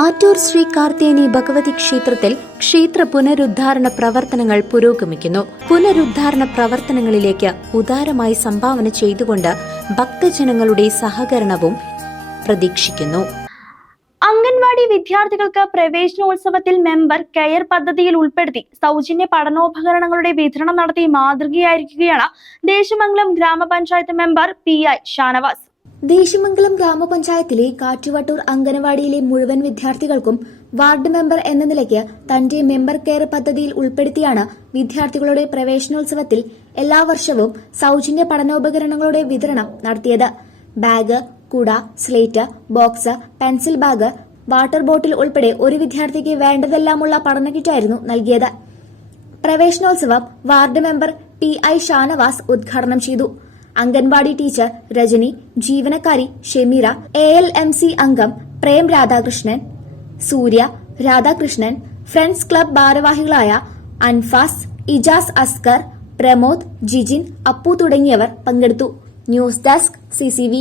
ആറ്റൂർ ശ്രീ കാർത്തേനി ഭഗവതി ക്ഷേത്രത്തിൽ ക്ഷേത്ര പുനരുദ്ധാരണ പ്രവർത്തനങ്ങൾ പുരോഗമിക്കുന്നു. പുനരുദ്ധാരണ പ്രവർത്തനങ്ങളിലേക്ക് ഉദാരമായി സംഭാവന ചെയ്തുകൊണ്ട് ഭക്തജനങ്ങളുടെ സഹകരണവും പ്രതീക്ഷിക്കുന്നു. അംഗൻവാടി വിദ്യാർത്ഥികൾക്ക് പ്രവേശനോത്സവത്തിൽ മെമ്പർ കെയർ പദ്ധതിയിൽ ഉൾപ്പെടുത്തി സൗജന്യ പഠനോപകരണങ്ങളുടെ വിതരണം നടത്തി മാതൃകയായിരിക്കുകയാണ് ദേശമംഗലം ഗ്രാമപഞ്ചായത്ത് മെമ്പർ PI ഷാനവാസ്. ദേശമംഗലം ഗ്രാമപഞ്ചായത്തിലെ കാറ്റുവട്ടൂർ അംഗനവാടിയിലെ മുഴുവൻ വിദ്യാർത്ഥികൾക്കും വാർഡ് മെമ്പർ എന്ന നിലയ്ക്ക് തന്റെ മെമ്പർ കെയർ പദ്ധതിയിൽ ഉൾപ്പെടുത്തിയാണ് വിദ്യാർത്ഥികളുടെ പ്രവേശനോത്സവത്തിൽ എല്ലാ വർഷവും സൗജന്യ പഠനോപകരണങ്ങളുടെ വിതരണം നടത്തിയത്. ബാഗ്, കുട, slate, box, pencil bag, water bottle ഉൾപ്പെടെ ഒരു വിദ്യാർത്ഥിക്ക് വേണ്ടതെല്ലാമുള്ള പഠന കിറ്റായിരുന്നു നൽകിയത്. പ്രവേശനോത്സവം വാർഡ് മെമ്പർ PI ഷാനവാസ് ഉദ്ഘാടനം ചെയ്തു. അംഗൻവാടി ടീച്ചർ രജനി, ജീവനക്കാരി ഷെമീറ, ALMC അംഗം പ്രേം രാധാകൃഷ്ണൻ, സൂര്യ രാധാകൃഷ്ണൻ, ഫ്രണ്ട്സ് ക്ലബ് ഭാരവാഹികളായ അൻഫാസ്, ഇജാസ് അസ്കർ, പ്രമോദ്, ജിജിൻ, അപ്പു തുടങ്ങിയവർ പങ്കെടുത്തു. News desk CCV.